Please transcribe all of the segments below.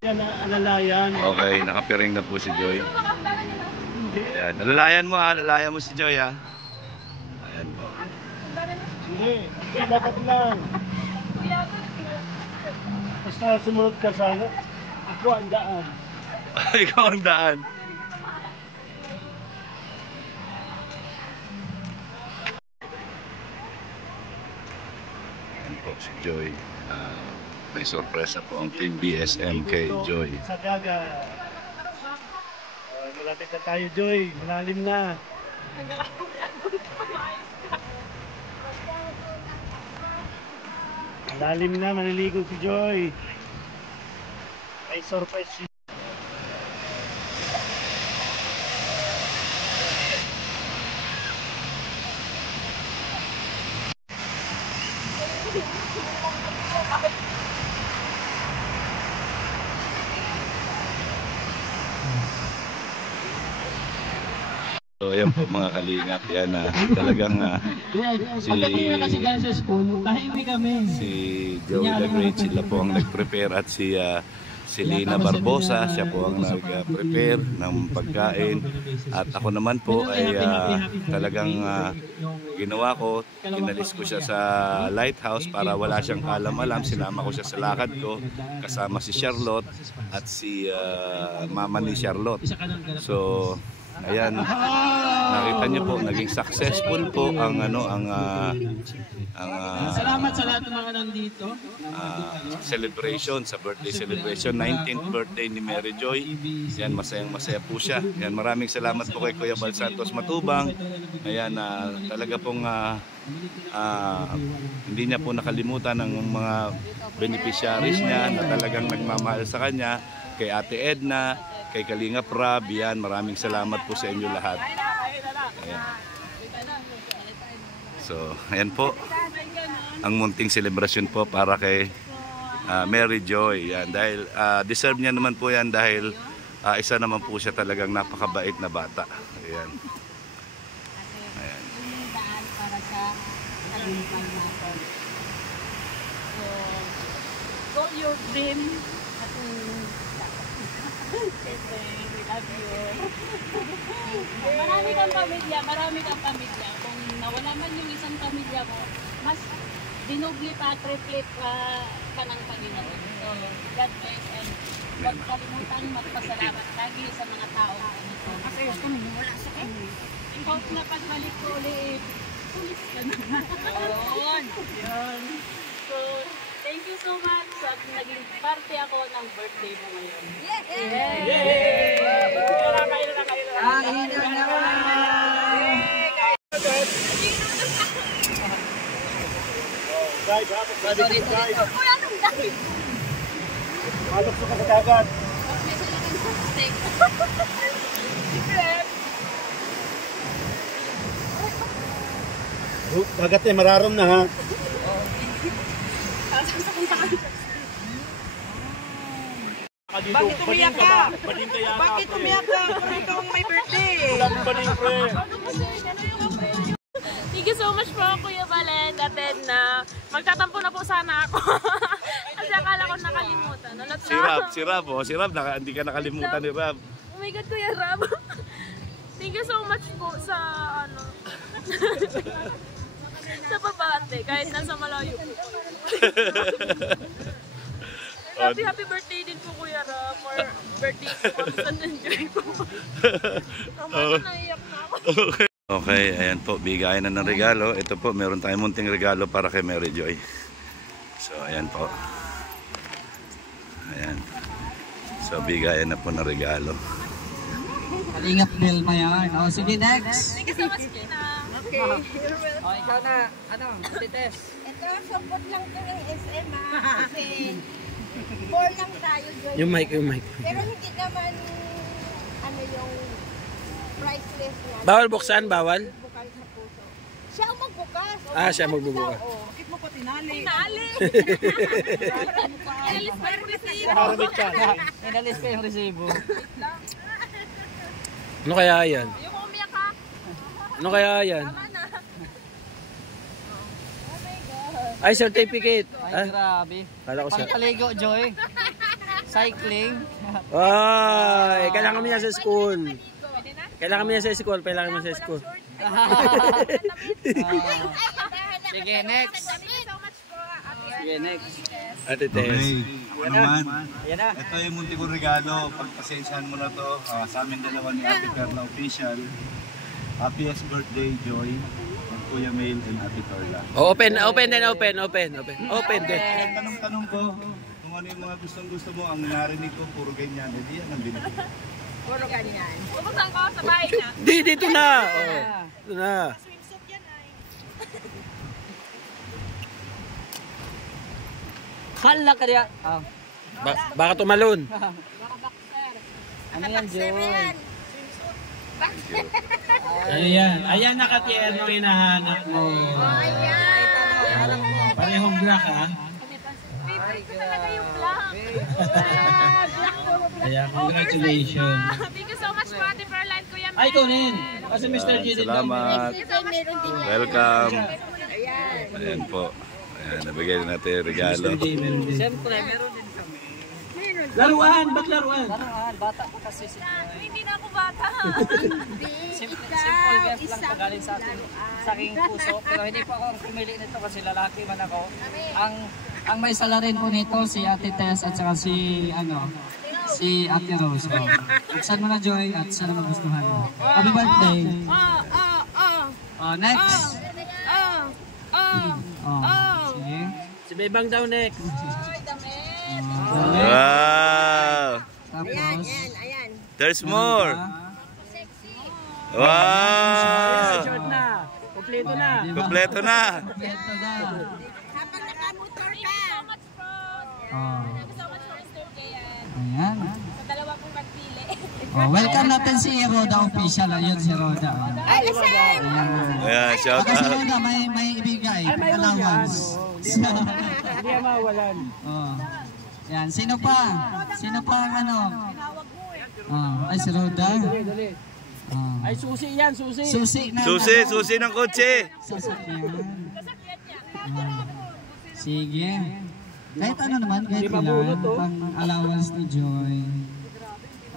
Yan, alalayan. Okay, nakapiring na po si Joy. Ayan, alalayan mo si Joy ha. Ayan po. Hindi, dapat lang. Basta sumunod ka sana. Ako ang daan. Ikaw ang daan. Ayan po si Joy. May sorpresa po ang Team BSM kay Joy. Sa dagat. Malapit na tayo, Joy. Malalim na. Malalim na, maliligo si Joy. May surprise si So ayan po mga kalingap, yan talagang si Joey the Great, sila po ang nag-prepare at si Lina Barbosa, siya po ang nag-prepare ng pagkain at ako naman po ay talagang ginawa ko, inalis ko siya sa lighthouse para wala siyang kalam-alam, sinama ko siya sa lakad ko kasama si Charlotte at si mama ni Charlotte. So ayan, nakita niyo po, naging successful po ang salamat sa lahat ng mga nandito. Celebration, sa birthday celebration, 19th birthday ni Mary Joy. Yan, masayang-masaya po siya. Yan, maraming salamat po kay Kuya Bal Santos Matubang. Ayan, talaga pong hindi niya po nakalimutan ng mga beneficiaries niya na talagang nagmamahal sa kanya, kay Ate Edna, kay Kalingap Rab. Yan, maraming salamat po sa inyo lahat. Ayan. So, ayan po ang munting selebrasyon po para kay Mary Joy. Yan, dahil deserve niya naman po yan dahil isa naman po siya talagang napakabait na bata. Ayan. Ayan. Para sa kalimutan natin. So, go your dream. We love you. Marami kang pamilya. Kung nawala man yung isang pamilya mo, mas dinubli pa, triplet ka ng Panginoon. So, God bless and huwag kalimutan magpasalamat lagi sa mga tao. Kasi kami wala sa kanya. Hope na pagbalik ko ulit, ulit ka naman. Yun. So, thank you so much sa naging parte ako ng birthday mo ngayon. Yay! Kuya, anong dahil? Malok sa kasagagat. Dagat eh, mararom na ha. Bakit umiyak ka? Bakit umiyak ka? Kung ikaw ang may birthday. Thank you so much po, Kuya Valen, Ated na magtatampo na po sana ako. Kasi akala ko nakalimutan. Si Rab, hindi ka nakalimutan ni Rab. Oh my God, Kuya Rab. Thank you so much po sa sa pabate, kahit nasa malayo po. Happy birthday din po, Kuya Rab, for birthday ko. Saan enjoy po. Naiyak na ako. Okay, ayan po, bigayan na ng regalo. Ito po, meron tayong munting regalo para kay Mary Joy. So, ayan po. Ayan. So, bigayan na po ng regalo. Kalingap Vilma yan. O, sige, next. Thank you so much, Kina. Okay. O, ikaw na, Tites. Ito, support lang ito ng SM kasi 4 lang tayo, Joy. Yung mic. Pero hindi naman yung priceless na. Bawal buksan, bawal? Bukal sa puso. Siya ang magbukas. Siya magbubukas. Bakit mo pa tinali? Tinali! Inalis pa yung resibo. Inalis ko yung resibo. Ano kaya yan? Yung umiyak ka. Ano kaya yan? Tama na. Ay, certificate. Ay, grabe. Kala ko siya. Pagkaligo, Joy. Cycling. Ay, kailangan mo niya sa school. Kailangan mo niya sa school. Kailangan mo sa school. Sige, next. Sige, next. Ate Tess. Okay, ako naman. Ayan na. Ito yung munti kong regalo. Pagpasensyahan mo na to. Sa amin dalawa ni Ate Carla official. Happiest birthday, Joy. Ng Kuya Mail and Ate Carla. Open din. Open din. Tanong-tanong ko kung ano yung mga gustong-gusto mo. Ang narinig ko, puro ganyan. Hindi yan ang binigay. Puro ganyan. Pupunta ko sa bahay na. Dito na. Dito na. Hala ka diya. Baka tumalon. Ano yan, Joy? Ayan nakatierno hinahanap mo. Parehong black ha. Favorite ko talaga yung black. Ayan, congratulations. Thank you so much po, Ate Pearline, Kuya Mel. Ay, ikaw rin. Kasi Mr. G din. Salamat. Welcome. Ayan po. Ayan, nabigay na natin yung regalo. Siyempre, meron din kami. Laruan! Ba't laruan? Laruan, bata pa kasi si Hindi na ako bata. Simple gift lang po galing sa aking puso. Pero hindi po ako pumili nito kasi lalaki man ako. Ang may salarin po nito si Ate Tess at saka si Ate Rose. Buksan mo na, Joy, at sana magustuhan mo. Happy birthday! Next! Sige. Si Bebang daw next. Wow! Tapos, There's more! Wow! Short na. Kompleto na. Kompleto na! kompleto na. Habang nakamotor ka. Thank you so much for Mr. Kayan. Ayan. Sa dalawa pong magpili. Welcome natin si Roda official. Ayun si Roda. Ayan. Ayan, shout Baka si out. Roda may ibigay. Allowance. Hindi mawalan. Yan. Sino pa? Sino pa ang ano? Ay, si Roda. Ay, susi yan, susi. Susi na. Susi ng kotse. Sasakyan. Sige. Kahit ano naman, kahit ilan. Pang allowance ni Joy.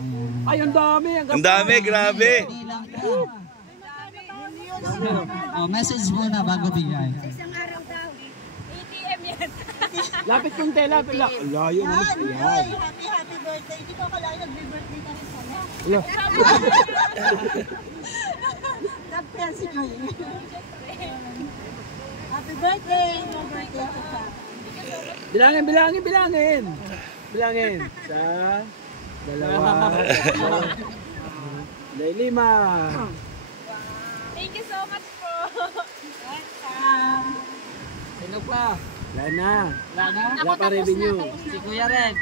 Ayan. Ay, ang dami. Ang dami, grabe. Bilang ka. Message muna bago bigay. ATM yan. Lapit kong tela. Layo mo. Yan. Happy birthday. Hindi ko akala nag-birthday ka rin sana. Nag-plan si Joy. Happy birthday. Happy birthday ka. Bilangin. Isa, dalawa, lima. Thank you so much po. Sino pa? Wala na. Wala pa Tapos revenue. na. Si Kuya Red.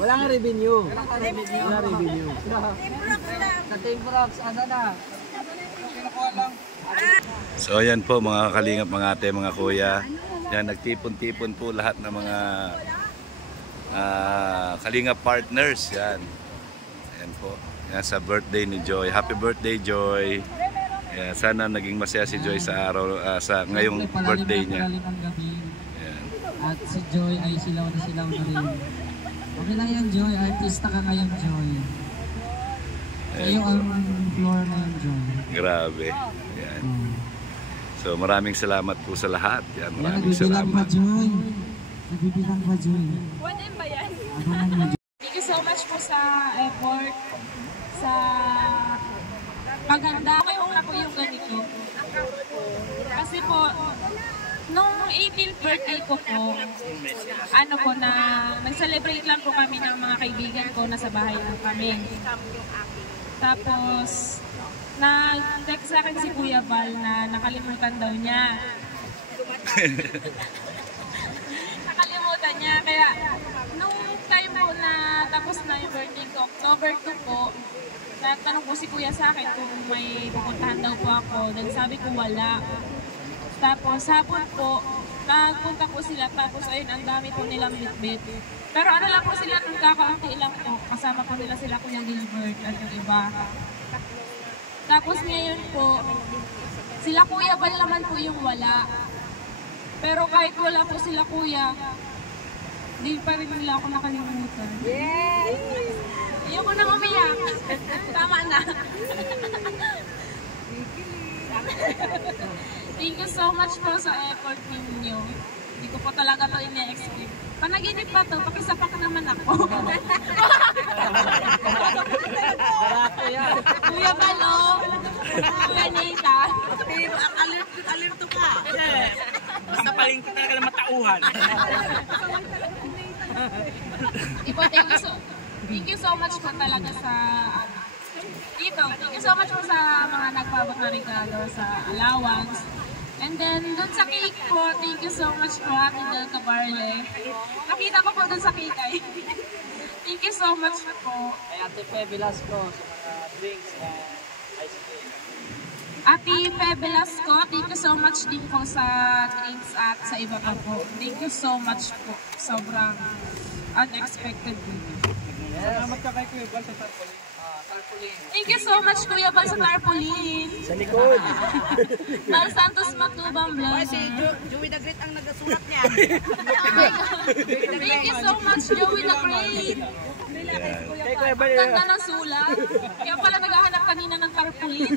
Wala nga revenue. Wala revenue. Sa Team Rocks, ano na? So ayan po mga kalingap, mga ate, mga kuya. Yan, nagtipon-tipon po lahat ng mga kalingap partners. Yan. Ayan po. Yan, sa birthday ni Joy. Happy birthday, Joy. Yan, sana naging masaya si Joy sa araw, sa ngayong birthday niya. Yan. At si Joy ay silaw na rin. Okay lang yan, Joy. Artista ka ngayon, Joy. Kayo ang floor ngayon, Joy. Grabe. Yan. So maraming salamat po sa lahat. Yan, maraming Nagbibilang pa, salamat. Joy. Nagbibilang pa, Joy. 1M ba yan? Abangan mo, Joy. Thank you so much po sa effort, sa paganda. Okay ko na po yung ganito. Kasi po, nung 18th birthday ko po, ano po na, nag-celebrate lang po kami ng mga kaibigan ko na sa bahay lang kami. Tapos, nag-text sa akin si Kuya Val na nakalimutan daw niya. Nakalimutan niya. Kaya, nung time po na tapos na yung birthday ko, October 2 po, natanong po si Kuya sa akin kung may pupuntahan daw po ako. Then sabi ko wala. Tapos, hapon po, nagpunta po sila. Tapos, ayun, ang dami po nilang bitbit. Pero ano lang po sila, nung kakaunti lang po. Kasama po nila sila Kuya Gilbert at yung iba. Tapos ngayon po, sila Kuya Bal naman po yung wala. Pero kahit wala po sila Kuya, Hindi pa rin nila ako nakalimutan. Yes! Ayoko na umiyak. Tama na. Thank you so much po sa effort ninyo. Hindi ko po talaga to ine-expect. Panaginip ba to? Pakisapak naman ako. Kuya Balo, Kuya Nita. Alerto ka. Basta palingki talaga ng matauhan. Thank you so much po talaga sa dito. Thank you so much po sa mga nagpabot na regalo sa allowance. And then, dun sa cake po, thank you so much po, Ate Del Cabarle. Nakita ko po dun sa cake ay. Thank you so much po. Kay Ate Fe Velasco sa mga drinks and ice cream. Ate Fe Velasco, thank you so much din po sa drinks at sa iba pa po. Thank you so much po. Sobrang unexpected po. Salamat ka kay Kuya Bal sa tarpaulin. Thank you so much, Kuya Bal, sa tarpaulin. Sa likod. Bal Santos Matubang Vlog. Si Joey the Great ang nagasulat niyan. Thank you so much, Joey the Great. Kay Kuya Bal. Ganda ng sulat. Kaya pala naghahanap kanina ng tarpaulin.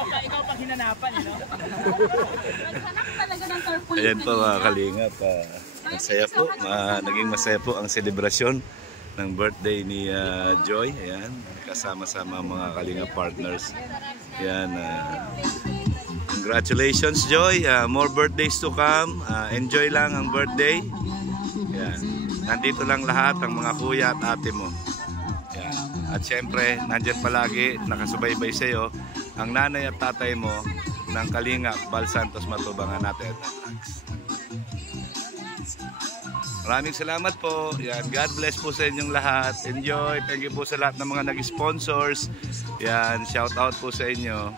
Ikaw pang hinanapan, no? Naghanap talaga ng tarpaulin. Ayan po mga kalingap, masaya po, naging masaya po ang selebrasyon ng birthday ni Joy. Ayan, kasama-sama mga kalingap partners. Ayan, congratulations Joy, more birthdays to come. Enjoy lang ang birthday. Ayan, nandito lang lahat ang mga kuya at ate mo. Ayan. At syempre, nandyan palagi, nakasubaybay sa iyo ang nanay at tatay mo ng Kalingap Bal Santos Matubangan natin. Maraming salamat po. Yan, God bless po sa inyong lahat. Enjoy. Thank you po sa lahat ng mga nag-sponsors. Yan, shout out po sa inyo.